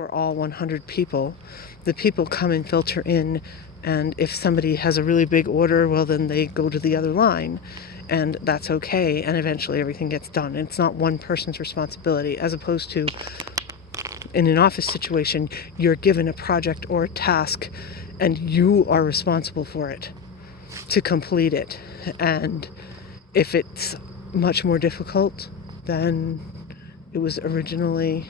for all 100 people. The people come and filter in, and if somebody has a really big order, well, then they go to the other line, and that's okay, and eventually everything gets done. It's not one person's responsibility, as opposed to in an office situation, you're given a project or a task, and you are responsible for it to complete it. And if it's much more difficult than it was originally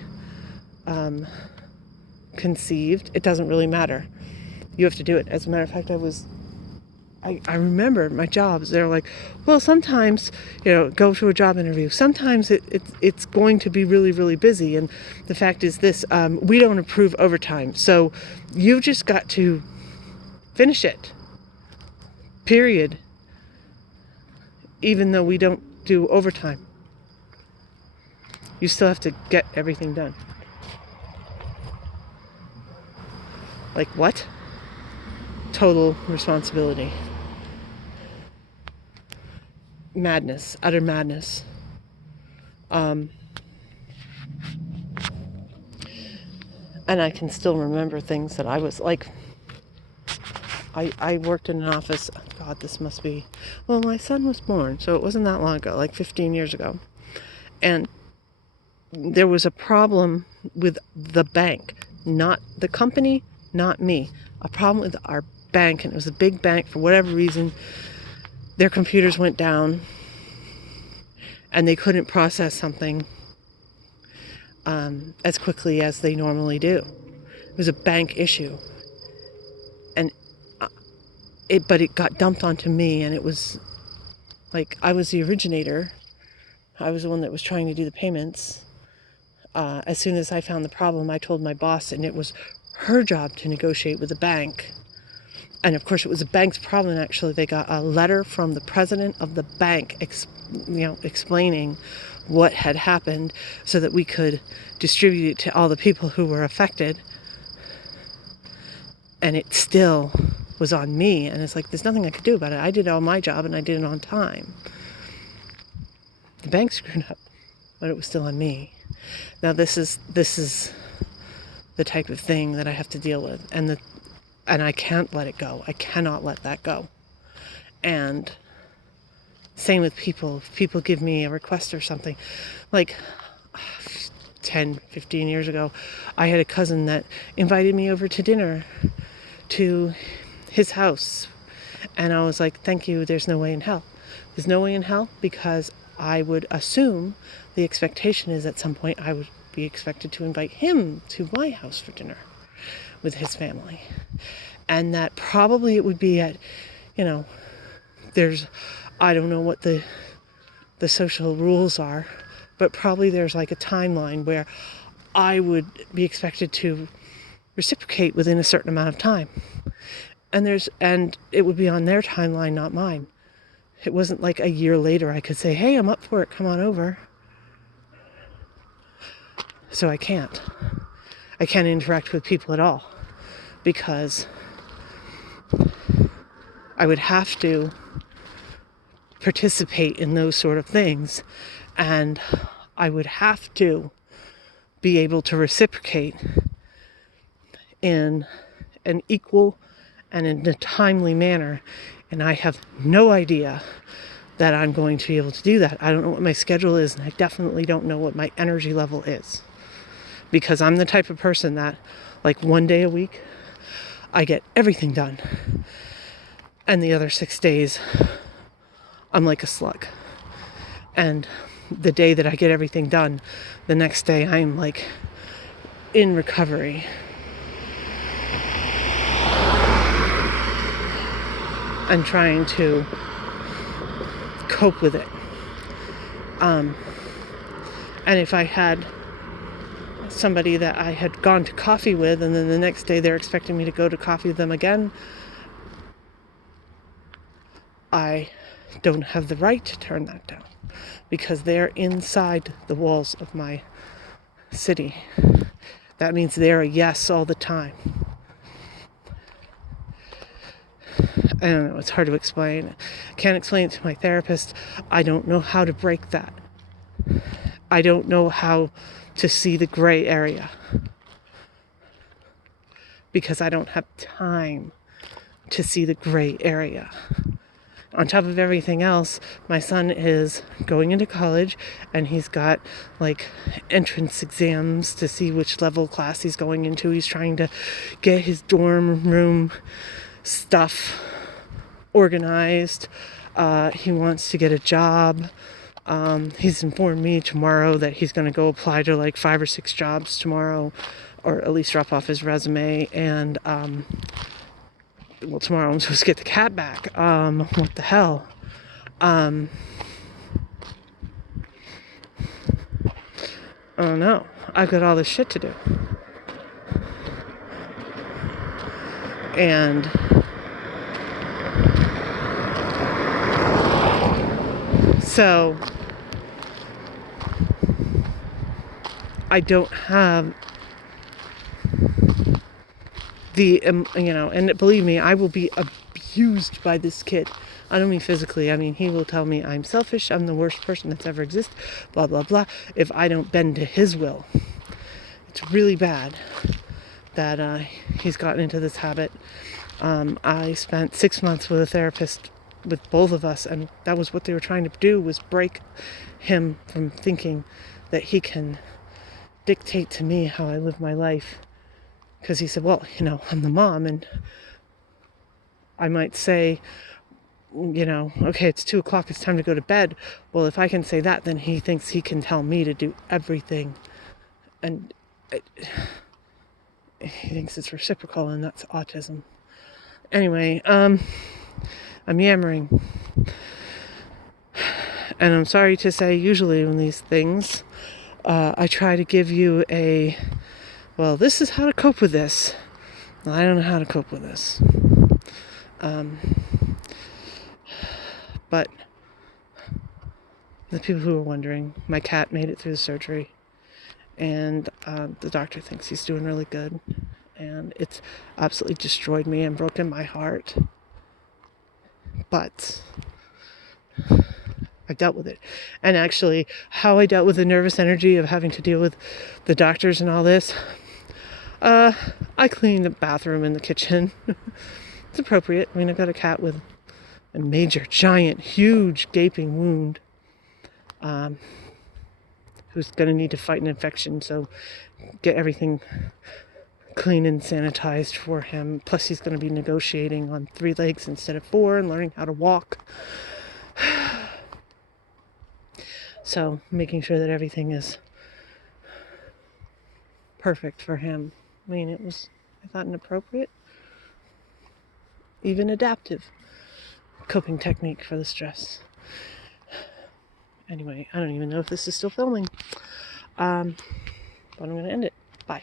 conceived, it doesn't really matter. You have to do it. As a matter of fact, I remember my jobs, they're like, well, sometimes, go to a job interview. Sometimes it's going to be really, really busy. And the fact is this, we don't approve overtime. So you've just got to finish it, period. Even though we don't do overtime, you still have to get everything done. Like what? Total responsibility. Madness, utter madness. And I can still remember things that I was like, I worked in an office, God, this must be, well, my son was born, so it wasn't that long ago, like 15 years ago. And there was a problem with the bank, not the company, not me. A problem with our bank, and it was a big bank. For whatever reason, their computers went down and they couldn't process something as quickly as they normally do. It was a bank issue, and but it got dumped onto me, and it was like I was the originator. I was the one that was trying to do the payments. As soon as I found the problem, I told my boss, and it was her job to negotiate with the bank. And of course, it was the bank's problem. Actually, they got a letter from the president of the bank, explaining what had happened, so that we could distribute it to all the people who were affected. And it still was on me. And it's like, there's nothing I could do about it. I did all my job, and I did it on time. The bank screwed up, but it was still on me. Now this is the type of thing that I have to deal with, and I can't let it go. I cannot let that go. And same with people. If people give me a request or something, like 10, 15 years ago, I had a cousin that invited me over to dinner to his house, and I was like, thank you, there's no way in hell. There's no way in hell, because I would assume the expectation is at some point I would be expected to invite him to my house for dinner with his family. And that probably it would be at, I don't know what the social rules are, but probably there's like a timeline where I would be expected to reciprocate within a certain amount of time. And it would be on their timeline, not mine. It wasn't like a year later I could say, hey, I'm up for it, come on over. So I can't interact with people at all, because I would have to participate in those sort of things, and I would have to be able to reciprocate in an equal and in a timely manner. And I have no idea that I'm going to be able to do that. I don't know what my schedule is, and I definitely don't know what my energy level is. Because I'm the type of person that, like, 1 day a week, I get everything done. And the other 6 days, I'm like a slug. And the day that I get everything done, the next day I'm like in recovery. I'm trying to cope with it. And if I had somebody that I had gone to coffee with, and then the next day they're expecting me to go to coffee with them again, I don't have the right to turn that down, because they're inside the walls of my city. That means they're a yes all the time. I don't know, it's hard to explain. I can't explain it to my therapist. I don't know how to break that. I don't know how to see the gray area. because I don't have time to see the gray area. On top of everything else, my son is going into college and he's got like entrance exams to see which level class he's going into. He's trying to get his dorm room stuff organized. He wants to get a job. He's informed me tomorrow that he's going to go apply to like 5 or 6 jobs tomorrow, or at least drop off his resume. And well, tomorrow I'm supposed to get the cat back. What the hell? I don't know. I've got all this shit to do. And so I don't have the, and believe me, I will be abused by this kid. I don't mean physically. I mean, he will tell me I'm selfish, I'm the worst person that's ever existed, blah, blah, blah, if I don't bend to his will. It's really bad that he's gotten into this habit. I spent 6 months with a therapist with both of us, and that was what they were trying to do, was break him from thinking that he can dictate to me how I live my life. Because he said, well, I'm the mom, and I might say, okay, it's 2 o'clock, it's time to go to bed. Well, if I can say that, then he thinks he can tell me to do everything. And he thinks it's reciprocal, and that's autism. Anyway, I'm yammering. And I'm sorry to say, usually in these things, I try to give you well, this is how to cope with this. Well, I don't know how to cope with this. But the people who are wondering, my cat made it through the surgery, and the doctor thinks he's doing really good, and it's absolutely destroyed me and broken my heart. But I dealt with it. And actually, how I dealt with the nervous energy of having to deal with the doctors and all this, I cleaned the bathroom and the kitchen. It's appropriate. I mean, I've got a cat with a major, giant, huge, gaping wound, who's going to need to fight an infection, so get everything clean and sanitized for him. Plus, he's going to be negotiating on 3 legs instead of 4 and learning how to walk. So, making sure that everything is perfect for him. I mean, it was, I thought, an appropriate, even adaptive coping technique for the stress. Anyway, I don't even know if this is still filming. But I'm going to end it. Bye.